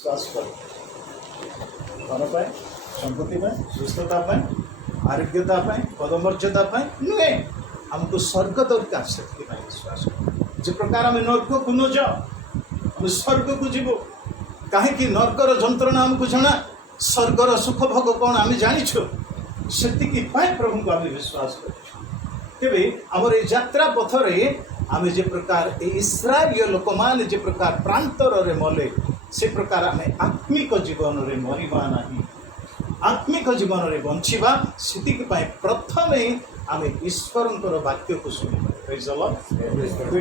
विश्वास कर कौन पाए संपत्ति पाए सुस्थता पाए आरोग्यता पाए पदमर्यादा पाए नुहे हमको स्वर्ग दरकार से विश्वास जो प्रकार आम नर्क को न जाओ आम स्वर्ग को जीव कहीं नर्कर जंत्रणा आमको जना स्वर्गर सुख भोग कौन आम जाचु से प्रभु को आम विश्वास कर आमर ये यात्रा पथरे आम जे प्रकार इस्राएल लोक मैंने जे प्रकार प्रांतर रे मले से प्रकार आम आत्मिक जीवन रे मरिबा नहीं आत्मिक जीवन रे बंचिबा से प्रथम आम ईश्वर वाक्य को शुणा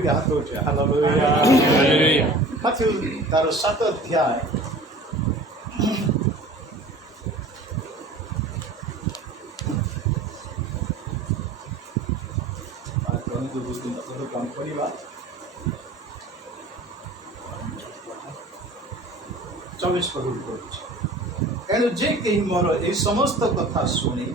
हाथ उठे हालेलुया मत्थ्यू तार 7 अध्याय काम करवा 24 पद एणु जे कहीं मोर ए समस्त कथा शुणी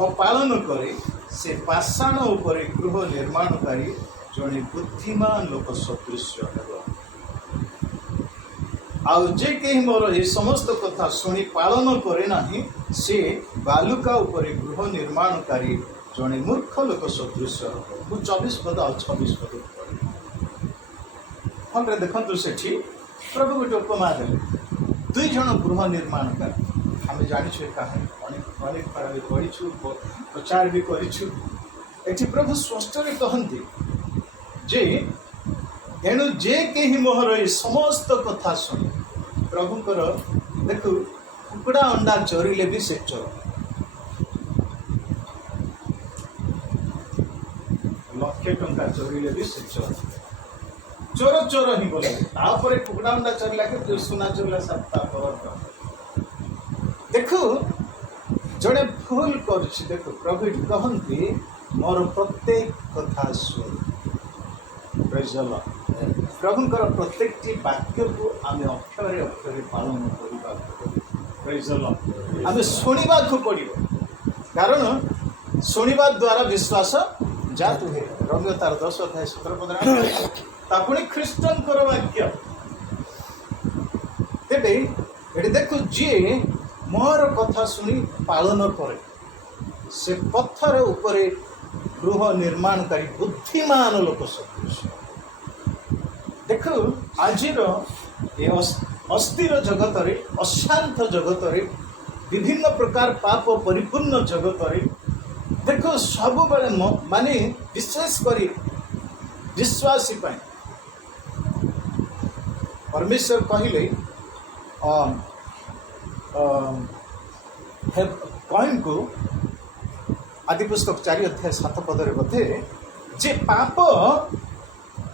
और पालन करे से पाषाण उपरे गृह निर्माणकारी जड़े बुद्धिमान लोक सदृश आउ जे कहीं मोर ए समस्त कथा शुणी पालन करे नहीं से बालुका उपरे गृह निर्माणकारी जड़े मूर्ख लोक सदृश 24 पद और 26 पद पढ़े देखु से प्रभु गोटे उपमा देले 2 जन गृह निर्माण कर आम जाचु कहानी अनेक पढ़ी प्रचार भी करूँ प्रभु स्पष्ट कहती जे एणु जे कहीं मोहर ये समस्त कथा शुणी प्रभुंर देखु कुकुड़ा अंडा चोरिले भी से चोर लक्षे टंका चोरिले भी से चोर चोर चोर ही बोले तापर कुकुड़ा अंडा चोरला के सुना चोरला सप्ताह देखु जड़े भूल कर देखो प्रभु कहती मोर प्रत्येक कथा शुण प्रभुंर प्रत्येक वाक्य को आम अक्षरे अक्षरे पालन करने आम शुणा पड़ो कारण शुणा द्वारा विश्वास जात हुए रोमियो तार 10 अध्याय 17 पद पुणी ख्रीष्टन वाक्य तेरे ये देखो जी मोर कथा शुणी पालन करे से पत्थर उपरे गृह निर्माणकारी बुद्धिमान लोक सदृश देखो आज ये अस्थिर जगत रे अशांत जगत रे विभिन्न प्रकार पाप परिपूर्ण जगत रे देखो सब बेले माने विशेष करी विश्वासी पाए परमेश्वर कहले कौन को आदि पुस्तक 4 अध्याय 7 पदरे बधे जे पाप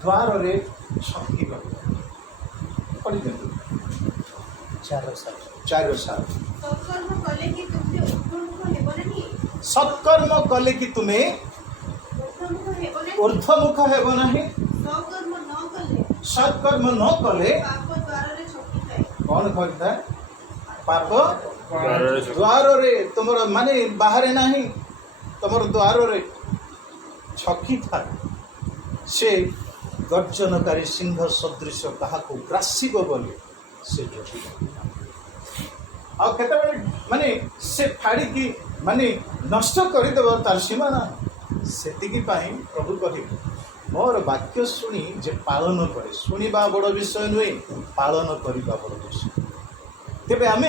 द्वार रे छकी पढ़ी देते 4 साल सत्कर्म कले कि तुम्हें ऊर्ध्वमुख हेब नहीं सत्कर्म न कले कौन करता है पाप द्वार रे तुमर माने बाहर नहीं तुमर द्वार रे छकी था से गर्जनकारी सिंह सदृश क्या ग्रासीब बोले से माने से फाड़ी की माने नष्ट करदेव तार सीमा ना से प्रभु कहे मोर वाक्य शुणी जे पालन करे शुणा बड़ विषय नुहे पालन करने बड़ विषय तेरे आम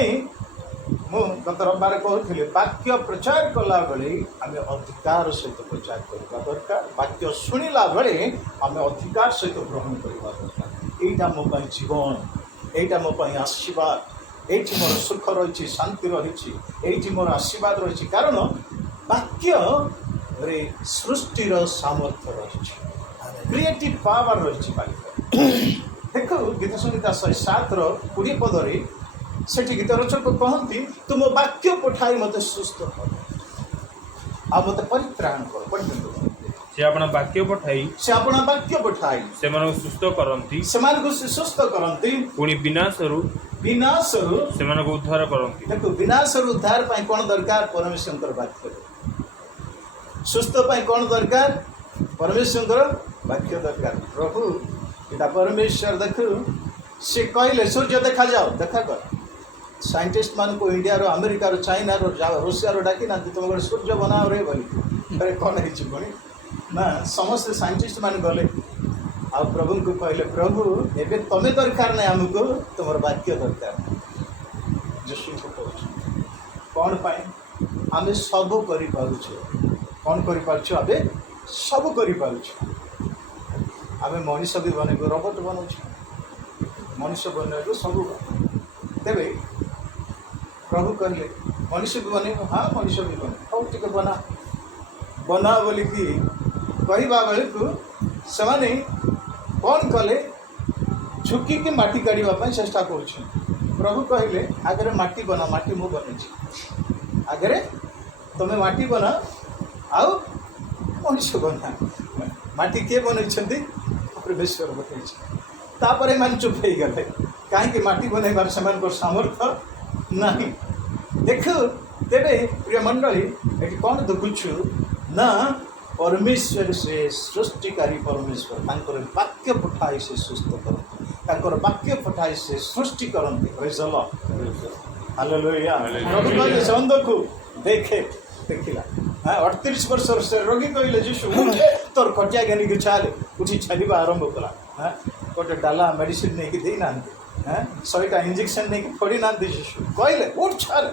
गत रविवार कहते वाक्य प्रचार कला बेले आम अधिकार सहित प्रचार करने दरकार वाक्य शुणिला बेले आम अधिकार सहित ग्रहण करने दरकार यहीटा मो जीवन यहीटा मो आशीर्वाद एठी मोर सुख रही शांति रही मोर आशीर्वाद रही कारण वाक्य रे सृष्टिर सामर्थ्य रही क्रिएटिव पावर रही देखो गीत संहिता 107 पदरे से गीत रचक कहती तुम वाक्य पठाई मत सुस्थ कर मत परित्राण कर से अपना वाक्य पठाई से सुस्थ करती पुणी विनाशरु से उद्धार करती देखो विनाश उद्धार पाई कौन दरकार परमेश्वर वाक्य सुस्थ पाई कौन दरकार परमेश्वर वाक्य दरकार प्रभु इटा परमेश्वर देखु से कहले सूर्य देखा जाओ देखा कर साइंटिस्ट मान को इंडिया रो अमेरिका रो चाइना रो रूसिया रो डाकी ना तुम गोटे सूर्य बनाओ रे बोली अरे कौन है पुणी ना समस्त साइंटिस्ट मान गले आ प्रभु को कहले प्रभु एबे तमे दरकार नहीं हमको तुम वाक्य दरकार यीशु को कहूँ कौन पाए आम सब कर कौन कर अबे सब कर आम मनीष भी बन रोबोट बनाऊ मनुष्य बनने सब तेरे प्रभु कहले मनुष्य भी बन हाँ मनुष्य भी बन हौ टे बना बना बोल कि कहवा बेलू से कौन कले झुकिकी माटी काढ़ापी चेष्टा कर प्रभु कहले आगे माटी बना माटी मु बन आगे तुम्हें माटी बना आउ मनुष्य बना माटी किए बनई परमेश्वर बतई तापर मान चुप हो गले कहीं माटी बनइबार से सामर्थ्य नहीं देख तेरे प्रिय मंडली ये कौन देखुछु ना परमेश्वर से सृष्टिकारी परमेश्वर वाक्य पठाई से सुस्थ करते वाक्य पठाई से सृष्टि करते प्रेज द लॉर्ड हालेलुया प्रभु कहले चंद को देखे देखिला 38 वर्ष से रोगी कहले जीशु तोर खटिया ज्ञानी के चाल उठी छाड़वा आरंभ कला गोटे डाला मेडिसिन नहीं दे ना 100टा इंजेक्शन नहीं फोड़ी ना जीशु कहले उठ छाल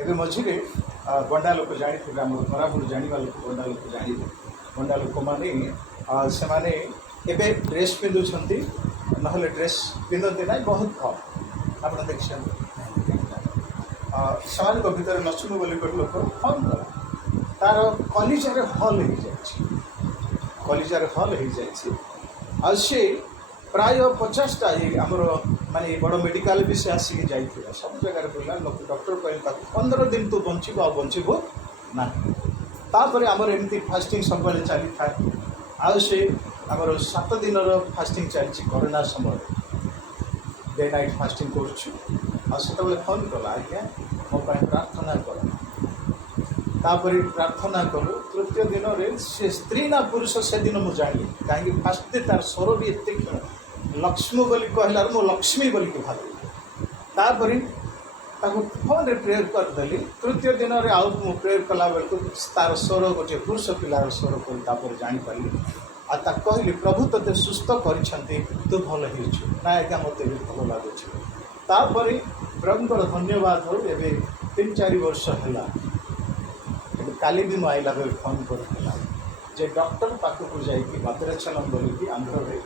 एवं मझे गंडा लोक जानी कोरापुर जाना लोक गंडा लोक जान गंडा लोक मैंने एवं ड्रेस पिंधुंट ना ड्रेस पिंधती ना बहुत कम आप देखते से भर नचुनु बोली गोटे लोक फन कला तार कलिजार हल हो कलिजार हल हो सी प्राय 50टा आमर माने बड़ मेडिकल भी से आसिक जाइए सब जगह बोला लोक डॉक्टर कहले 15 दिन तू बंचब आ बंचब ना तापर आमर एमती फास्टिंग सब चली था आमर 7 दिन फास्टिंग चलती कोरोना समय डे नाइट फास्टिंग कर फोन कला आज्ञा मो प्रार्थना कर तापर प्रार्थना कलु तृतीय दिन में से स्त्री ना पुरुष से दिन मुझे जानी कहीं फास्ट तार स्वर भी एत क्षण लक्ष्मी बोली कहला मो लक्ष्मी बोल के भावी फोन प्रेयर करदेली तृतीय दिन में आउ प्रेयर कला बेलू तार स्वर गोटे पुरुष पिलार स्वर कर जापारि आ कहली प्रभु ते सुस्थ कर तू भल हो आज्ञा मत भी भल लगुच तापर प्रभुଙ୍କର धन्यवाद हो एवं 3-4 वर्ष है काली भी मुझे आइला बेल फोन करला जे डॉक्टर पाखक जाकि भद्राचलम बोलिकी आंध्र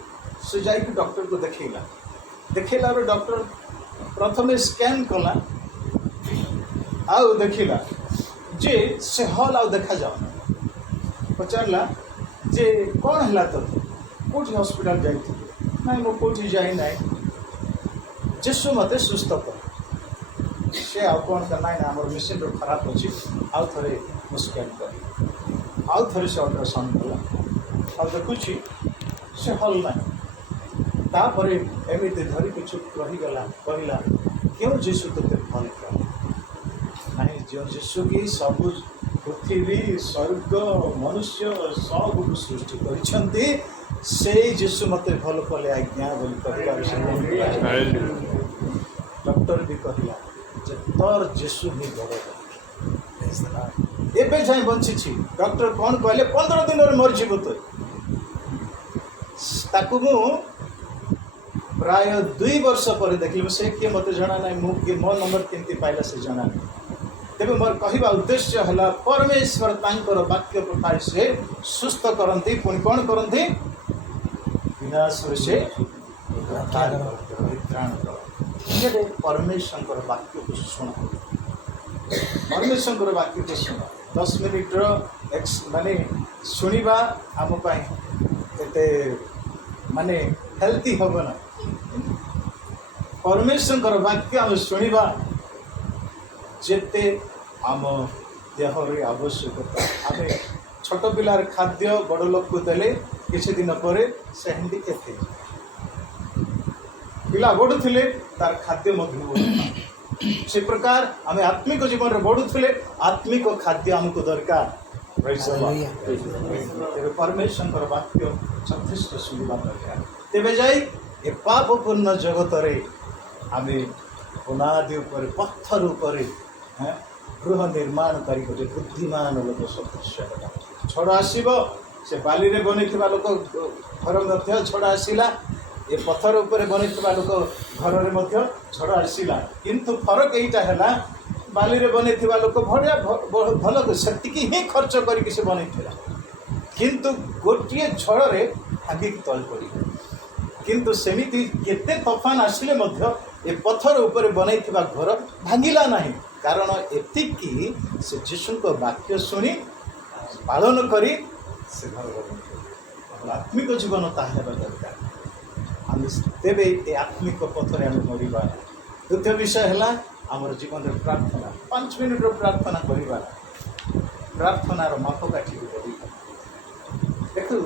से जाकि डॉक्टर को देखला डॉक्टर प्रथम स्कैन कला आउ देखला जे से हल आउ देखा जाओ पचारा जे कौन है तो कौटी हॉस्पिटल जाइए ना मो कौटी जाई ना जेसु मत सुस्थ कर से आउ कौन करना है आम मेसीन खराब अच्छी आउ थे स्कैन कर आउ थे से अल्ट्रासाउंड कला आ देखुची से हल ना तापर एमती धरिक चुप रहीगला कहला क्यों जीशु ते भल कर ना जो जीशु की सब पृथ्वी स्वर्ग मनुष्य सब सृष्टि कर जीशु मत भल कले आज्ञा डॉक्टर भी कहला तोर जीशु ही बड़ एवं जाए बंची डॉक्टर कौन कहले 15 दिन मरजीव तो मु प्राय 2 वर्ष पर देखल से किए मत जना ना मो नंबर केमती पाइला से जना तेज मोर कहवा उद्देश्य है परमेश्वर तांकर वाक्य पठाई से सुस्थ करती पुणी कौन करती विनाश से परित्राण कर परमेश्वर वाक्य को शुण परमेश्वर वाक्य को शुण 10 मिनिट माने शुणा आमपाई एते माने हेल्थी हम ना परमेश्वर वाक्य आम शुणा जेते आम देहर आवश्यकता आम छोट पिलार खाद्य बड़ लोक को देले किसी दिन पर से हेंडिकेप पिला बढ़ुले तार खाद्य से प्रकार आम आत्मिक जीवन में बढ़ुले आत्मिक खाद्य आमको दरकार परमेश्वर वाक्य यथेष्ट शुणा दरकार तेज जाई ए पापपूर्ण जगतरे आमे बुनादी उपरे पत्थर उपरे गृह निर्माण करी गोटे बुद्धिमान लोक सदृश छड़ आसब से बाली रे बनिथिबा लोक घर मध्य छड़ आसिला ए पत्थर उपरे बनिथिबा लोक घर रे मध्य छड़ आसिला किंतु फरक एटा हैला बाली रे बनिथिबा लोक भड़िया भल सेतिकी ही खर्च करिक से बनिथिला किंतु गोटिए छड़ रे भांगी तल पड़ी किंतु सेमिति केते तूफान आसिले मध्य ए पत्थर उपरे बनैथिबा घर भांगिला नहीं कारण एतिकी से जीशु को वाक्य शुणी पालन करी से घर बन आत्मिक जीवन ताहा दरकार आम तेरे ए आत्मिक पथरे आम मरिबा द्वितीय विषय है आमर जीवन में प्रार्थना 5 मिनिट प्रार्थना करवा प्रार्थनार मापकाठी देखु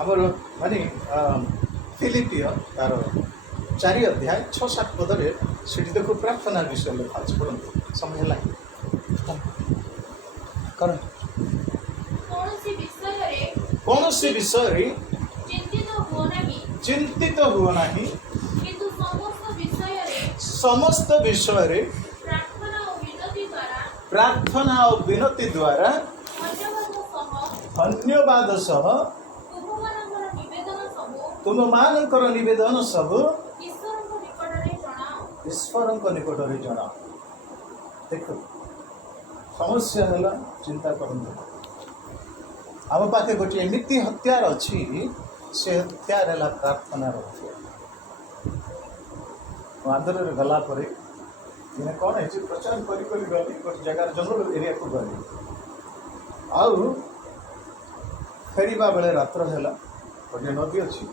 आमर माने फिलिपिय तार 4 अध्याय 6-7 पदरे से देखो प्रार्थना विषय लिखा पढ़ते समय है कौन सी विषय चिंतित हुआ नहीं समस्त विषय प्रार्थना और विनती द्वारा धन्यवाद सह तुम मानकर निवेदन सब ईश्वर निकट में जनाओ देख समस्या है चिंता करते आम पाखे गोटे एमती हत्यार अच्छी से हत्यार है प्रार्थनार हत्यार आंध्र गलापर दिने कौन है प्रचार करी गली गोटे जगार जंगल एरिया को गली आउ फेरवा बेले रात्र है गोटे नदी अच्छी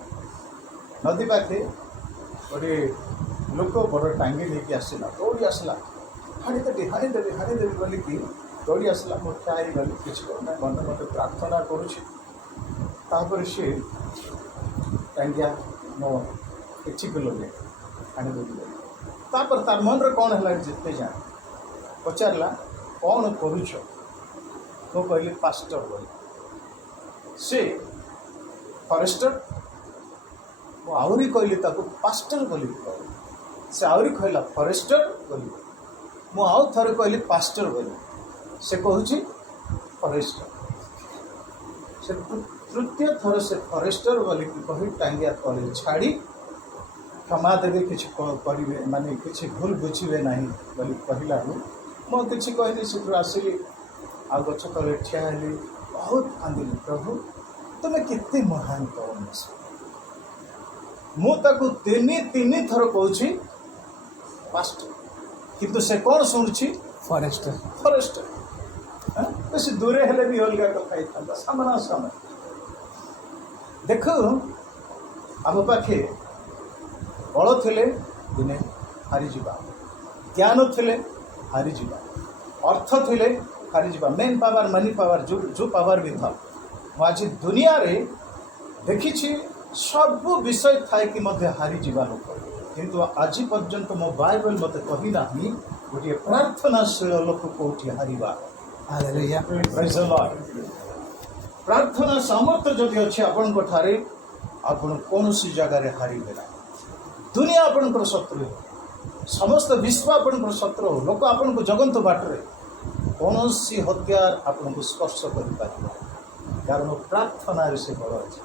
नदी पाखे गोटे लोक बड़ टांगी लेकिन आसला दौड़ी आसला हाणीदेवी बोलिकी दौड़ी आसला मो ठिया गली किसी मन मत प्रार्थना करुपर सी टांगिया मो किसी लगे हाणीदेवी तापर तार मन कौन है जिते जाए पचारा कौन करुच मु कहली पास्टर बोली से फरेस्टर मु आहरी कहली पास्टर बोली से आहरी कहला फरेस्टर बोली मु आउ थरे कहली पास्टर बोली से कहूँ फरेस्टर से तृतीय थर से फरेस्टर बोली कही टांगिया तले छाड़ी क्षमा देवे किसी करेंगे माने किसी भूल बुझे ना बोली कहला मुझे किसी कहली से आसली आ गच तले ठिया बहुत कांदिली प्रभु तुम्हें कितने महान परमेश्वर मुझे तीन थर कहूँ पास्टर किंतु से कौन शुणुची फरेस्टर फरेस्टर बेस दूरे हेले भी अलग कथा था सामना सामना देख आम पाखे बल थे दिने हारीजा ज्ञान थे हारीजा अर्थ थे हारीजा मेन पावर मनी पावर जो पावर भी था आज दुनिया रे देखी सब विषय थाए कि हारीजा लोक किंतु आज पर्यंत मो बाइबल मत कहना गोटे प्रार्थनाशील लोक कौटी हारिबा प्रार्थना सामर्थ्य जदि अच्छे आपण ठारे आपण कौन सी जगार हारिबे ना दुनिया आपण शत्रु समस्त विश्व आपण शत्रु लोक आपण जगंत बाटरे कौन सी हत्यार आपण स्पर्श कर कारण प्रार्थना से बड़ अच्छे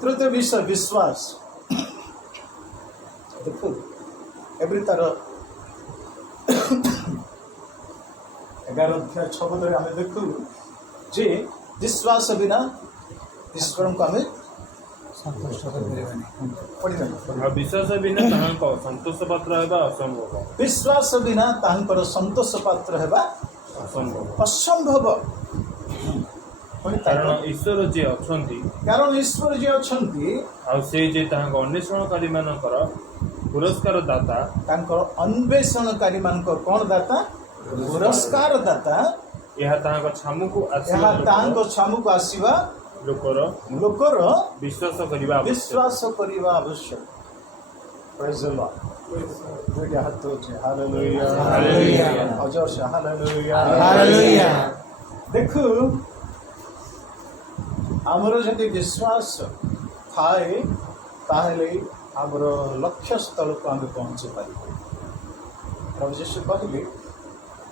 तृतीय विषय विश्वास देखो एवरी तार 11 अध्याय 6 पदरे आम देखू जे विश्वास बिना ईश्वर को आम संतुष्ट कर विश्वास बिना संतोष पात्र हेबा असंभव विश्वास बिना तांकर संतोष पात्र हेबा असंभव कारण ईश्वर जी अछंती कारण ईश्वर जी अछंती आ से जे तांको अन्वेषणकारी मानकर पुरस्कार दाता तांकर अन्वेषणकारी मानकर कोन दाता पुरस्कार दाता यह तांको छामुको आसीबा यह तांको छामुको आसीबा लोकर विश्वास करिबा आवश्यक प्रेज द लॉर्ड दुइटा हाथ उठे हालेलुया हालेलुया अजर से हालेलुया हालेलुया देखो आमर जदि विश्वास थाए ताहेले आमर लक्ष्य स्थल को आम पहुँची पार। प्रभु यीशु कहले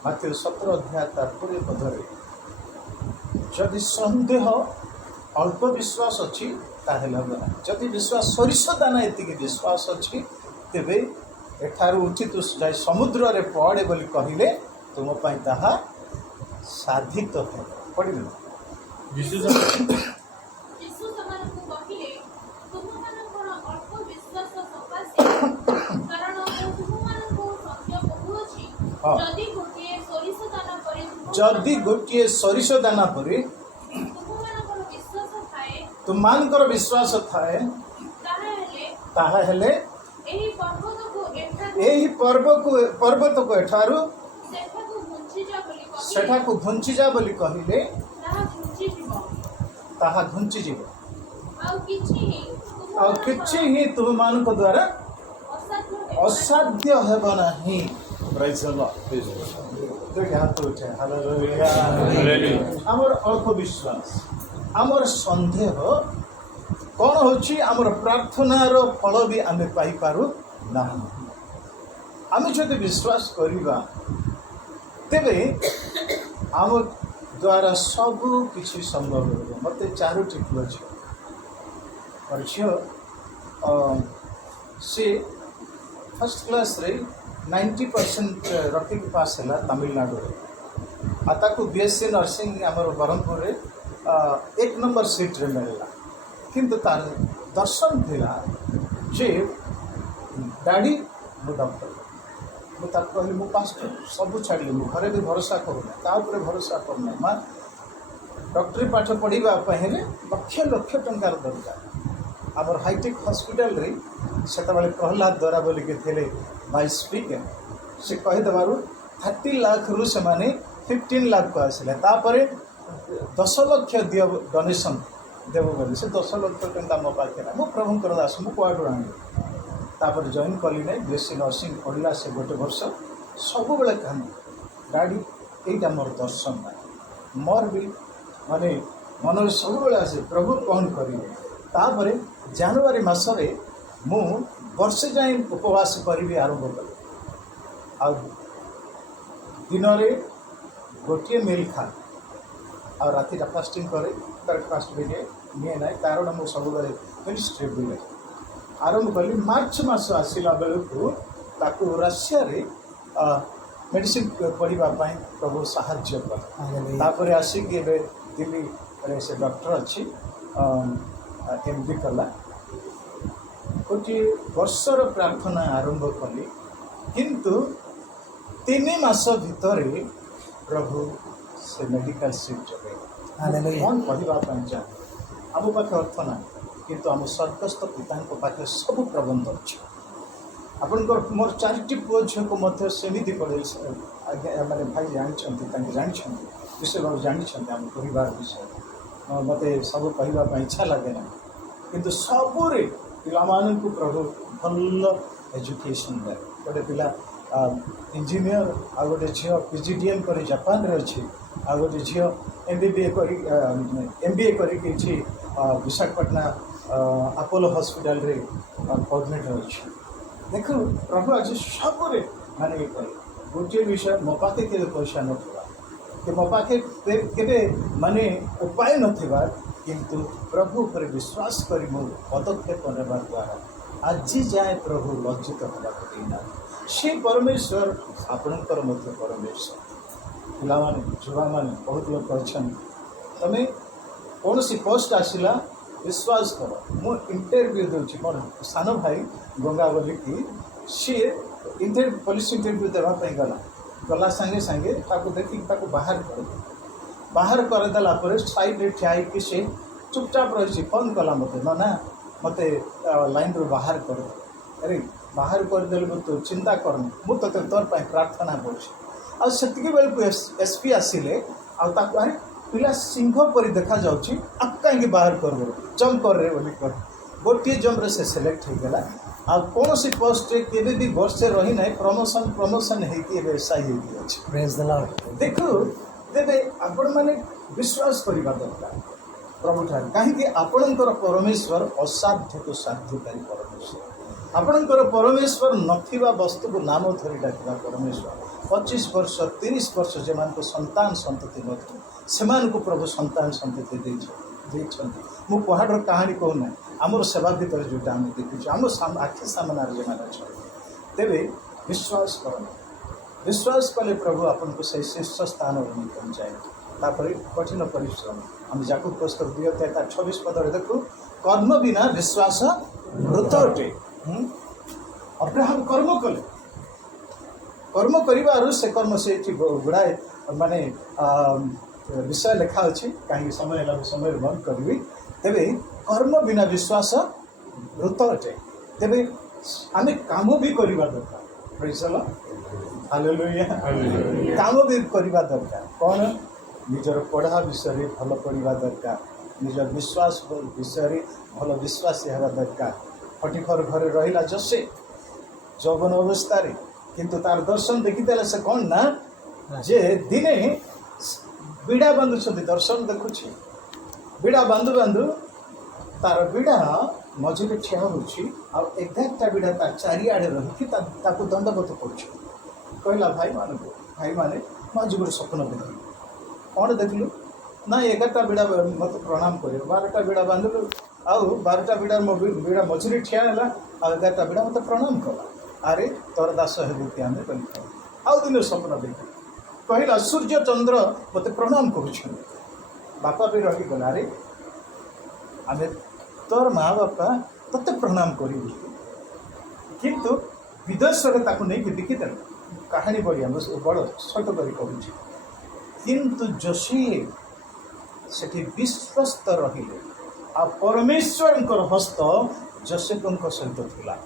माथ्यू 17 अध्याय तार 20 पदरे जदि सन्देह अल्प विश्वास अच्छी ताहेले हम ना जदि विश्वास सोरिष दाना एति विश्वास अच्छी तेबे एठार उचित जाए समुद्र रे पड़े बोली कहले तुम पाई ताहा साधित हो पड़ी यीशु यीशु समानकु कहिले तुममानकर अल्प विश्वास सकाशे कारण तुममानकु सत्य कहुछि हाँ। जदि गोटिए सोरिष दाना परे जदि गोटे सोरिष दाना परे तुममानकर विश्वास थाए तुममानकर विश्वास थाए ताहा हेले एही पर्वत को एठारू सेठा को घुंची जा बोली कहले ताहा घुंची जीव आउ किछि ही तुम मानक द्वारा असाध्य असाध्य हेब नाही। Praise the Lord. तो हाथ उठे हालेलुया। हमर अल्प विश्वास हमर संदेह कौन होची हमर प्रार्थनार फल भी आमे पाई पारु ना। आमे जदि विश्वास करिबा तेबे आम द्वारा सबू किसी संभव हो। मत 4टी पुआ झील और झील से फर्स्ट क्लास रे 90% रखिक पास है तमिलनाडु आता को बीएससी नर्सिंग आमर ब्रह्मपुर रे 1 नंबर सीट रे मिलला किंतु तार दर्शन थिला जे डैडी मो डॉक्टर मुझे कहली मु पास्टर सब छाड़ी मु घरे भी भरोसा करूना ता ऊपर भरोसा करना माँ डॉक्टरी पाठ पढ़ा लक्ष लक्ष टंकार दरकार आमर हाईटेक हॉस्पिटल रे सेता बेले प्रहलाद द्वारा बोलिके थे भाई स्पीकर से कहीदेवर 30 लाख रु से 15 लाख को आसिले 10 लक्ष दियो डोनेशन देव बोली से 10 लक्ष टंका मो पाखे मो प्रभुंकर दास मु कुआडू आनी तापर जॉइन कली ना बीएससी नर्सिंग पढ़ला से गोटे वर्ष सब बेले कांदी गाड़ी यहीटा मोर दर्शन ना मोर भी माने मन सब बेले आसे प्रभु कौन करेंगे तापर जनवरी मसरे मु वर्षे जाए उपवास करी आरंभ कली आ दिन में गोटे मिल खा आ राति फास्टिंग करे ब्रेकफास्ट भी निए ना कारण मुझे सब मिनिस्ट्री बुले आरंभ कली मार्च मास आसला बेलू ताकू रशिया रे मेडिसिन पढ़ाई प्रभु साहाଯ୍य कले आसिक दिल्ली रे से डॉक्टर अच्छी एमडी कला गोटे वर्षर प्रार्थना आरंभ कली किंतु 3 मास भितर प्रभु से मेडिकल सीट जगह कौन पढ़ापी चाहे आम पाखे अर्थ ना किंतु आम स्वर्गस्थ पिता पाखे सब प्रबंध अच्छे आपंकर मोर 4टी पुओ झील को सेमती पढ़े मैंने भाई जानते विषय भाव जानते आम परिवार विषय मत सब कहवाई इच्छा लगे ना किंतु सबुरे पिला मानू प्रभु भल एजुकेशन दे गोटे पिला इंजीनियर आ गोटे झील पीजीडीएम कर जापान रे अच्छी आ गोटे झील एमबीए करके विशाखापट्टना अपोलो हॉस्पिटल रे कोऑर्डिनेटर अच्छी देख प्रभु आज सबुरे माने गोटे विषय मो पाखे के पैसा नथिबा कि मो पाखे केबे माने उपाय नथिबा किंतु प्रभु पर विश्वास करी मो पदक्षेप नेबा द्वारा आज जाए प्रभु लज्जित होगा देना से परमेश्वर आपणकर मध्य परमेश्वर पिला माने जुवा माने बहुत लोग अच्छा तमें कौन सी पोस्ट आसला विश्वास कर मु इंटरव्यू दूची मोर सान भाई गंगा बोली कि सी पुलिस इंटरव्यू देवाई गला सांगे सांगे देखिक बाहर करदेला साइड ठियाई से चुपचाप रही फोन कला मत ना मत लाइन रू बाहर कर अरे बाहर करदेल तू चिंता करनी मुझे तोर प्रार्थना करुँच बेलू एसपी आसिले अरे पिला सिंह परी देखा जाऊँगी आप कहीं बाहर कर जंप कर रे बोली कर गोटे जंप्रे से सिलेक्ट हो गला आ कौन सी पोस्ट केबे भी वर्षे रही ना प्रमोशन होती देखो तेरे आपण मैंने विश्वास करने दरकार प्रभु ठार कहीं आपणकर परमेश्वर असाध्य को साध्यकारी परमेश्वर आपणकर परमेश्वर नथिबा वस्तु को नाम धरी डाकिबा परमेश्वर 25 वर्ष 30 वर्ष जे संतान संतति नथि सेमान को प्रभु संतान संतति देइछन्ति मु पहाड़ कहानी कहूना आमर सेवा भीतर जोटा आम देखुचे आम आखि सामने जो तेरे विश्वास कर विश्वास कले प्रभु आपन को सही शीर्ष स्थान में पहुँचाए तापर कठिन परिश्रम हम जाकूब पुस्तक 2:26 पद देखु कर्म बिना विश्वास मृत अटे अब्राहम कर्म कले कर्म करिबारु से कर्म से गुड़ाए माने विषय लिखा अच्छी कहीं समय समय बंद करी तेरे कर्म बिना विश्वास मृत अटे तेरे आम काम भी करवा दरकार प्रेज द लॉर्ड हालेलुया काम भी करवा दरकार कौन निजर पढ़ा विषय भल पढ़ा दरकार निजर विश्वास विषय भल विश्वास हेबा दरकार 44 घरे रहिला जसे जौवन अवस्था किंतु तार दर्शन देखीदेला से कौन ना जे दिने बीड़ा बांधुଛନ୍ତି दर्शन देखुछि बीड़ा बांधु बांधु तार बीड़ा मझे ठिया होछि आ 11टा बीड़ा तार चारिआडे रही ताकू दंडवत करुछि कहला भाई माने मझे गोटे स्वप्न देखलु कौन देखलु ना 11टा बीड़ा मत प्रणाम करे 12टा बीड़ा बांधलु आउ 12टा बीड़ा बीड़ा मझे ठिया है आ 11टा बीड़ा मत प्रणाम कला अरे तोर दास हेबुति आमे कहि आउ दिन स्वप्न देख कहला सूर्य चंद्र मत प्रणाम करुछ बापा भी रही गला रे आमे तोर माँ बापा तते प्रणाम करी किंतु विदेश नहीं देखी कहानी बढ़िया बड़ छोट कर किंतु जोशी से विश्वस्त रही आ परमेश्वर हस्त जोसेफ सहित थिला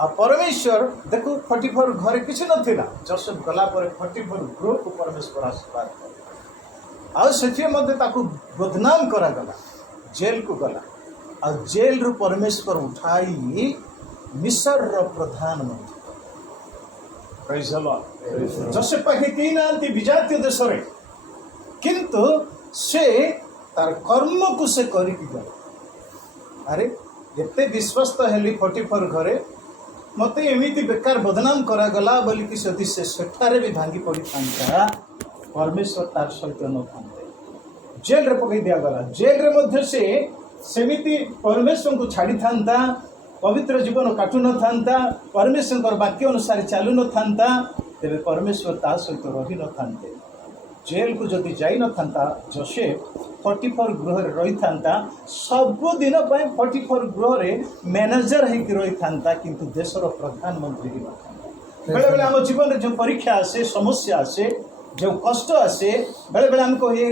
आ परमेश्वर देखो 44 घरे किसी नथिला जोसेफ गला पर 44 गृह को परमेश्वर आशीर्वाद कर आ सेठी मध्ये ताकू बदनाम करा गला जेल को गला आ जेल रु परमेश्वर उठाई मिस्र रो प्रधानमंत्री प्रेज द लॉर्ड जोसेफ पाखे केही नांती विजातीय देश रे किंतु से तार कर्म को से करी गला अरे एते विश्वस्त हेली 44 घरे मते एमिति बेकार बदनाम करागला बोली कि सदी से सेठारे भी भांगी पड़ी था परमेश्वर तार सहित न था जेल रे पकई दिया गला जेल रे मध्य से सेमिति परमेश्वर को छाड़ी था पवित्र जीवन काटू न था परमेश्वर वाक्य अनुसार चालू न था तेरे परमेश्वर ता सहित रही न था जेल को जदि जाई न था जोसेफ 44 गृह रही था सबुदिन 44 गृह मैनेजर होकर रही था किंतु देशर प्रधानमंत्री ही न बेले बेले आम जीवन में जो परीक्षा आसे समस्या आसे जो कष्ट आसे बेले बेले आमको ये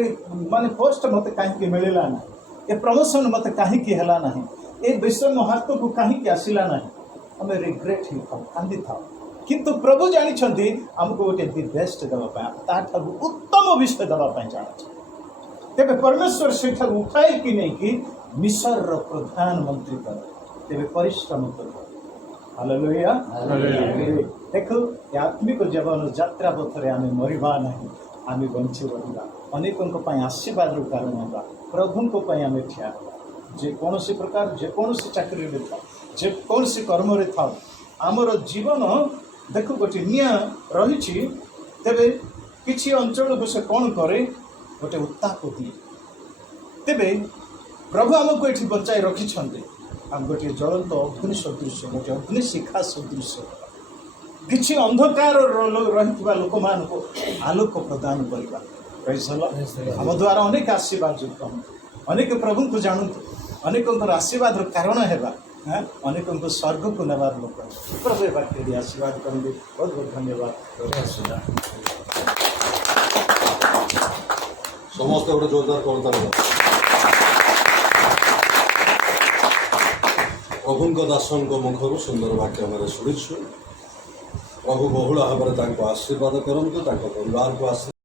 माने पोस्ट मत कहीं मिलला ना ये प्रमोशन मत कहीं है ना ये विश्व महत्व को कहीं आसला ना आम रिग्रेट ही था कांदी था किंतु प्रभु जानी आमको गोटे दि बेस्ट देवाई उत्तम विषय देवाई जाना तेरे परमेश्वर से उठाई कि नहीं कि मिस्र प्रधानमंत्री कर तेरे परिश्रम कर हालेलुया देखो आत्मिक जीवन यात्रा पथरे आम मरवा ना आम बंची रहा अनेकों आशीर्वाद कारण होगा प्रभु आम ठिया जेकोसी प्रकार जेकोसी चाकरी में था जेकोसी कर्म था आमर जीवन देखो गोटे निया रही तेरे किसी अंचल को से कौन करे गोटे उत्ताप दिए तेरे प्रभु आमको ये बचाई रखिंट आम गोटे ज्वलंत अग्नि सदृश गोटे अग्नि शिखा सदृश किसी अंधकार रही लोक मान आलोक प्रदान करवा आम द्वारा अनेक आशीर्वाद युक्त हम अनेक प्रभु को जानतु अनेक आशीर्वाद कारण है अनेक स्वर्ग को नेबार लोक प्रभु वाक्य आशीर्वाद करेंगे बहुत बहुत धन्यवाद समस्त गोटे जोरदार करताल प्रभु दासों मुखर सुंदर वाक्य आम शुणु प्रभु बहुल भाव में आशीर्वाद करूँ परिवार को आशीर्वाद